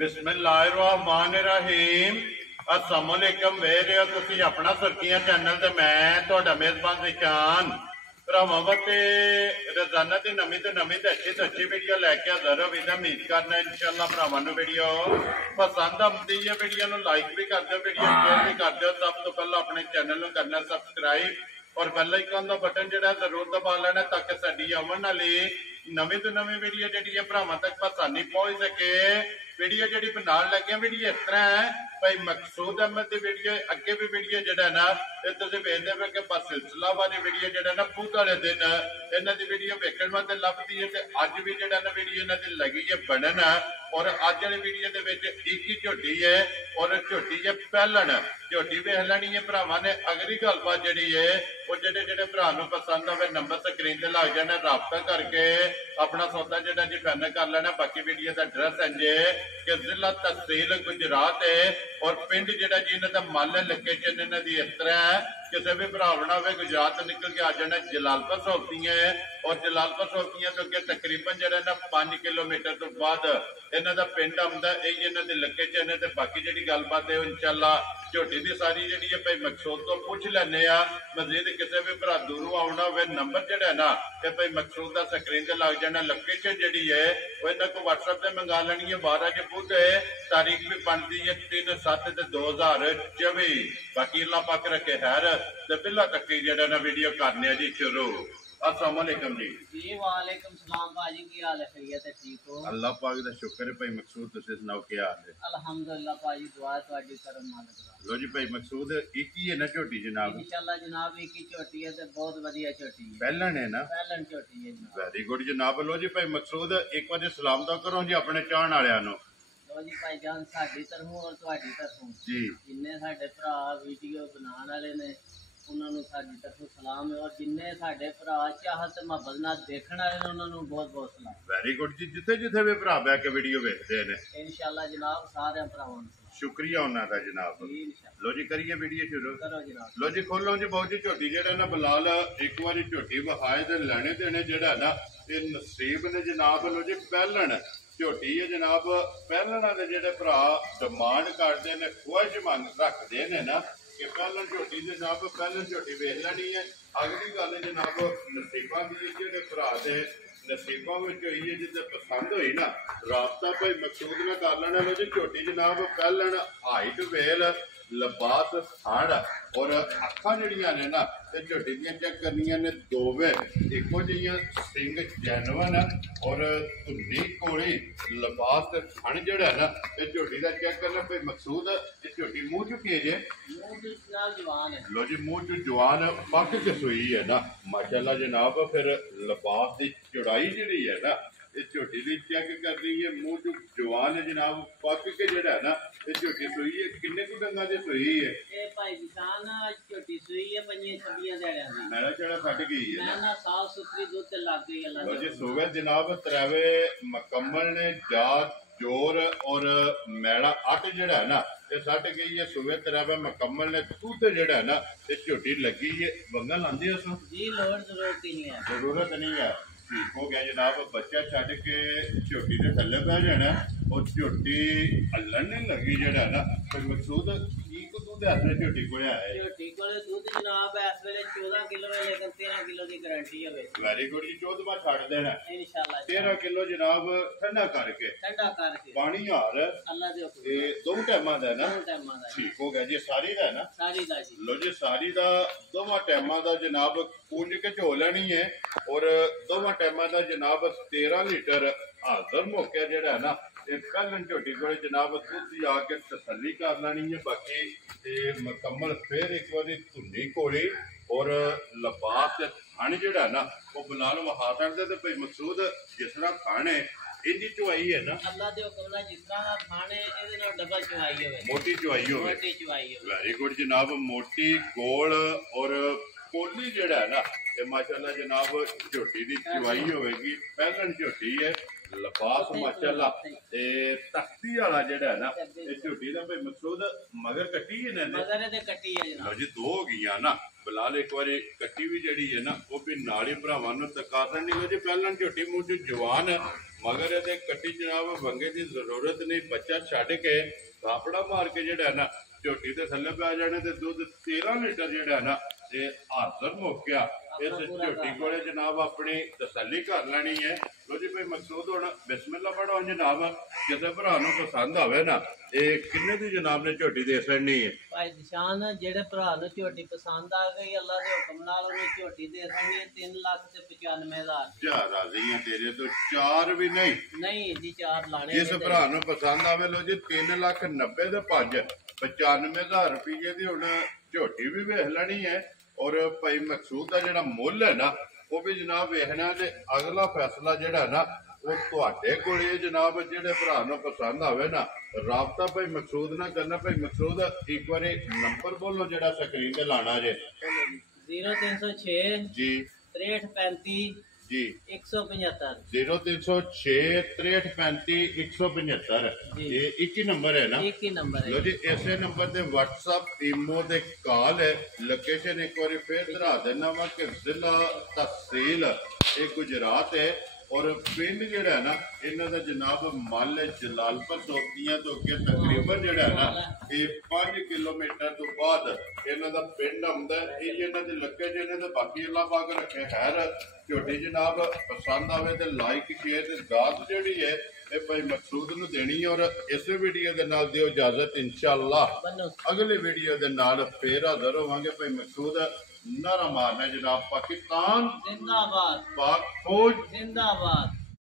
बिस्मिल्लाहिर्रहमानिर्रहीम। अस्सलाम वालेकुम। वे रहे हो तुसी अपना सुर्खियां चैनल ते मैं तुहाडा मेजबान जिशान भरावां वास्ते रोजाना की नवीं तो अच्छी वीडियो लैके हाजिर हो। उम्मीद करना इंशाअल्लाह भरावां नूं वीडियो पसंद आती है। वीडियो नूं लाइक भी कर दो, वीडियो शेयर भी कर दो। सब तो पहले अपने चैनल नूं करना सबसक्राइब और बेल आइकन का बटन जिहड़ा जरूर दबा लेना ताकि साडी आउण वाली नवीं तो नवीं वीडियो जिहड़ी है भरावां तक आसानी पहुंच सके। वीडियो जी बनाने लगे वीडियो इस तरह है भाई मकसूद अहमद की वीडियो अगे भी वीडियो जो ना ये वेखते पे कि बस सिलसिला वाली वीडियो जो ना पूत वाले दिन इन्हों की वीडियो वेखने वास्ते लभदी है। अज भी जो ना वीडियो इन्हों की लगी है बनन और अज वाली वीडियो के एक ही झोटी है और झोटी है पहलन। झोटी वेख लैनी है भरावां ने। अगली गलबात जी है वो जेडे भरा पसंद आए नंबर स्क्रीन से लग जाना, राबता करके अपना सौदा जो जी फाइनल कर लेना। बाकी वीडियो का एड्रैस इंजे कि जिला तहसील गुजरात है और पिंड जो जी इन्हों का मल लोकेशन इन्हों की इस तरह है। किसी भी भरा हो गुजरात निकल के आ जाना जलालपुर सोपतियां है और जलालपुर सोपतियां तो अगे तकरीबन जो ना 5 किलोमीटर तो बाद इन्हों का पिंड आता। यही इन्हों की लोकेशन है। बाकी जी गलबात है इंशाअल्लाह झोटी की सारी जी है भाई मकसूद तो पूछ लेने मजीद किसी भी भरा दूरों आना हो नंबर जोड़ा ना कि भाई मकसूद का स्क्रीन से लग जाना। लोकेशन जी है वो इन्हों को व्हाट्सएप से मंगा लेनी है। 12 बुध है, तारीख भी बनती है 3/7/2024। बाकी अल्लाह पाक रखे खैर तो बिल्ला तक जरा ना वीडियो करने जी शुरू। अस्सलाम वालेकुम जी। जी वालेकुम सलाम भाजी, की हाल है? खैरियत है? ठीक हो? अल्लाह पाक दा शुक्र है भाई मकसूद तुसीं सुनाओ क्या हाल है? अल्हम्दुलिल्लाह भाजी, दुआ तुहाडी करम मालिक दा। लो जी भाई मकसूद एक ही है ना झोटी जनाब? इंशाअल्लाह जनाब एक ही झोटी है ते बहुत वधिया झोटी है। पहलन है ना? पहलन झोटी है जनाब। वेरी गुड जनाब। लो जी भाई मकसूद एक बार सलाम तो करो जी अपने चाहण वालियां नूं। लो जी भाई जान साडी तरफों और तुहाडी तरफों जी जिन्ने साडे भरा वीडियो बनाने वाले ने उन्होंने साडी तरफों सलाम है और जिन्ने साडे भरा चाहत मोहब्बत नाल देखण वाले ने उन्होंने बहुत बहुत सलाम। वेरी गुड जी। जिथे जिथे भी भरा बैठ के वीडियो देखते हैं इंशाअल्लाह जनाब सारे भरावां नूं शुक्रिया उन्होंने जनाब। लो जी करिए वीडियो शुरू। करो जनाब। लो जी खोलो जी बहुत जी झोटी जो ना बिलाल एक बार झोटी विखाए तो लेने देने जोड़ा ना ये नसीब ने जनाब। लो जी पहलन झोटी है जनाब। पहलना के जोड़े भरा डिमांड करते हैं ख्वाहिश मंग रखते हैं ना कि पहलन झोटी जनाब पहलन झोटी वेख लैनी है। अगली गल जनाब नसीबा की जो भरा के नसीबा में हुई है जिसे पसंद हुई ना राबता भाई मकसूद में कर लेना। लो जी झोटी जनाब पहलन हाइट वेल लिबास थाड़ और अखा जड़िया ने ना झोटी दियां चेक करनिया ने दोवे इको जिहियां सिंग जैनवन और धुन्नी कोली लिबास थण जड़ा ना झोटी का चेक करना भाई मकसूद झोटी मुंह चुकी है जे जवान है। लो जी मुंह चु जवान पक के सुई है ना माशाल्लाह जनाब। फिर लिबास की चौड़ाई जी है ना झोटी की चेक कर रही है मुंह चु जवान है जनाब पक के जड़ा है ना झोटी सुई है। किन्ने कु डंगा से सुई है? ए भाई किसान झोटी सुई है 25-26 दिहाड़ियां दी। मैला चढ़ा फट गई है मैं ना साफ सुथरी दूध ते लग गई अल्लाह लो जी सुबह जनाब त्रैवे मुकम्मल ने जात जोर और मैला अट जड़ा है ना ये सट गई है। सुबह त्रैवे मुकम्मल ने दूध जड़ा है ना झोटी लगी है। वंगा लांदे हो जी लोड़ जरूरत ही नहीं है। जरूरत नहीं है। ठीक हो गया जनाब। बच्चा छड़ के झोटी के थले पै जाना और झोटी हलन नहीं लगी जड़ा ना फिर मकसूद की को दूध है झोटी को है? झोटी को दूध जनाब इस वेले 14 किलो है लेकिन 13 किलो की गारंटी है। वेरी गुड जी। 14वां छड़ देना इंशाल्लाह। 13 किलो जनाब ठंडा करके पानी हार अल्लाह दे हुक्म दो टाइमां दा ना? दो टाइमां दा। ठीक हो गया जी। सारी दा ना? सारी दा जी। लो जी सारी दा दोवां टाइमां दा जनाब पूंज के झो लेनी है और दोवां टाइमां दा जनाब 13 लीटर हाजर मौके जेड़ा है ना पहलन झोटी को जनाब तुसी आके तसल्ली कर लेनी है। बाकी मुकम्मल फिर एक बार धुनी कोली और लिबास थन जेड़ा ना वो बिलाल वहा सकते तो भाई मकसूद जिस तरह खाने इनकी चुवाई है ना अल्लाह दे हुक्म नाल जिस तरह खाने इहदे नाल डबल चुवाई होवे मोटी चुवाई होवे। मोटी चुवाई होवे। वेरी गुड जनाब। मोटी गोल और कोली जेड़ा है ना ये माशाल्लाह जनाब झोटी की चुवाई होगी। पहलन झोटी है लिबास माशाल्लाह तख्ती वाला जेड़ा है ना झोटी का भाई मकसूद मगर कट्टी है ना मगर ते कट्टी है जनाब। लो जी दो हो गई ना बिलाल एक बार कट्टी भी जड़ी है ना वो भी नाली भरावां नूं तका देनी। लो जी पहलन झोटी मुंह च जवान ਮਗਰ ਇਹਦੇ ਕੱਟੀ ਜਨਾਬ ਵੰਗੇ ਦੀ ਜ਼ਰੂਰਤ ਨਹੀਂ, ਬੱਚਾ ਛੱਡ ਕੇ ਥਾਪੜਾ ਮਾਰ ਕੇ ਜਿਹੜਾ ਨਾ ਝੋਟੀ ਦੇ ਥੱਲੇ ਪੈ ਜਾਣੇ ਤੇ ਦੁੱਧ 13 ਲੀਟਰ ਜਿਹੜਾ ਨਾ ਇਹ ਹਾਜ਼ਰ ਮੁੱਕਿਆ। ਇਸ ਝੋਟੀ ਕੋਲੇ ਜਨਾਬ ਆਪਣੀ ਤਸੱਲੀ ਕਰ ਲੈਣੀ ਹੈ। ਲੋ ਜੀ ਭਾਈ ਮਕਸੂਦ ਹੁਣ ਬਿਸਮਿਲ੍ਲਾ ਪੜੋ ਜਨਾਬ, ਕਿਸੇ ਭਰਾ ਨੂੰ ਪਸੰਦ ਆਵੇ ਨਾ ਇਹ ਕਿੰਨੇ ਦੀ ਜਨਾਬ ਨੇ ਝੋਟੀ ਦੇ ਛੱਡਣੀ ਹੈ। ਭਾਈ ਨਿਸ਼ਾਨ ਜਿਹੜੇ ਭਰਾ ਨੂੰ ਝੋਟੀ ਪਸੰਦ ਆ ਗਈ ਅੱਲਾ ਦੇ ਹੁਕਮ ਨਾਲ ਉਹਨੂੰ ਝੋਟੀ ਦੇ ਦੇਣੀ 3,95,000। ਜਾ ਰਾਜ਼ੀ ਆ ਤੇਰੇ ਤੋਂ 4 ਵੀ ਨਹੀਂ ਜੀ 4 ਲਾਣੇ ਜਿਸ ਭਰਾ ਨੂੰ ਪਸੰਦ ਆਵੇ ਲੋ ਜੀ 3,90,000 ਦੇ 95,000 ਰੁਪਏ ਦੀ ਹੁਣ ਝੋਟੀ ਵੀ ਵੇਖ ਲੈਣੀ ਹੈ। ਔਰ ਭਾਈ ਮਕਸੂਦ ਦਾ ਜਿਹੜਾ ਮੁੱਲ ਹੈ ਨਾ ਉਹ ਵੀ ਜਨਾਬ ਵੇਖਣਾ ਤੇ ਅਗਲਾ ਫੈਸਲਾ ਜਿਹੜਾ ਨਾ ਉਹ ਤੁਹਾਡੇ ਕੋਲ ਹੀ ਜਨਾਬ। ਜਿਹੜੇ ਭਰਾ ਨੂੰ ਪਸੰਦ ਆਵੇ ਨਾ ਰਾਬਤਾ ਭਾਈ ਮਕਸੂਦ ਨਾਲ ਕਰਨਾ। ਭਾਈ ਮਕਸੂਦ ਇੱਕ ਵਾਰੀ ਨੰਬਰ ਬੋਲੋ ਜਿਹੜਾ ਸਕਰੀਨ ਤੇ ਲਾਣਾ ਜੇ। 0306 ਜੀ 6335 ਜੀ 175 0306 6335 175 ਇਹ ਇੱਕ ਹੀ ਨੰਬਰ ਹੈ ਨਾ? ਇੱਕ ਹੀ ਨੰਬਰ ਲੋ ਹੈ ਜੀ ਇਸੇ ਨੰਬਰ ਤੇ WhatsApp ਈਮੋ ਦੇ ਕਾਲ ਹੈ। ਲੋਕੇਸ਼ਨ ਇੱਕ ਵਾਰੀ ਫੇਰ ਦਿਖਾ ਦੇਣਾ ਵਾ ਕਿ ਜ਼ਿਲ੍ਹਾ ਤਹਿਸੀਲ ਇਹ ਗੁਜਰਾਤ ਹੈ ਔਰ ਪਿੰਡ ਜਿਹੜਾ ਹੈ ਨਾ ਇਹਨਾਂ ਦਾ ਜਨਾਬ ਮੱਲ ਜਲਾਲਪੁਰ ਦੋਤੀਆਂ ਤੋਂ ਅੱਗੇ ਤਕਰੀਬਨ ਜਿਹੜਾ ਹੈ ਨਾ ਇਹ 5 ਕਿਲੋਮੀਟਰ ਤੋਂ ਬਾਅਦ ਇਹਨਾਂ ਦਾ ਪਿੰਡ ਆਉਂਦਾ। ਇਹ ਇਹਨਾਂ ਦੇ ਲੱਗੇ ਜੇ ਇਹਨਾਂ ਦੇ ਬਾਕੀ ਅੱਲਾਹ ਪਾਕ ਰੱਖੇ ਖੈਰ। ਝੋਟੀ ਜਨਾਬ ਪਸੰਦ ਆਵੇ ਤੇ ਲਾਈਕ ਸ਼ੇਅਰ ਤੇ ਦਾਤ ਜਿਹੜੀ ਹੈ ਇਹ ਭਾਈ ਮਕਸੂਦ ਨੂੰ ਦੇਣੀ। ਔਰ ਇਸੇ ਵੀਡੀਓ ਦੇ ਨਾਲ ਦਿਓ ਇਜਾਜ਼ਤ, ਇੰਸ਼ਾਅੱਲਾ ਅਗਲੇ ਵੀਡੀਓ ਦੇ ਨਾਲ ਫੇਰ ਹਾਜ਼ਰ ਹੋਵਾਂਗੇ। ਭਾਈ ਮਕਸੂਦ ਨਾਰਾ ਮਾਰਨਾ ਜਨਾਬ। ਪਾਕਿਸਤਾਨ जिंदाबाद, पाक फौज जिंदाबाद।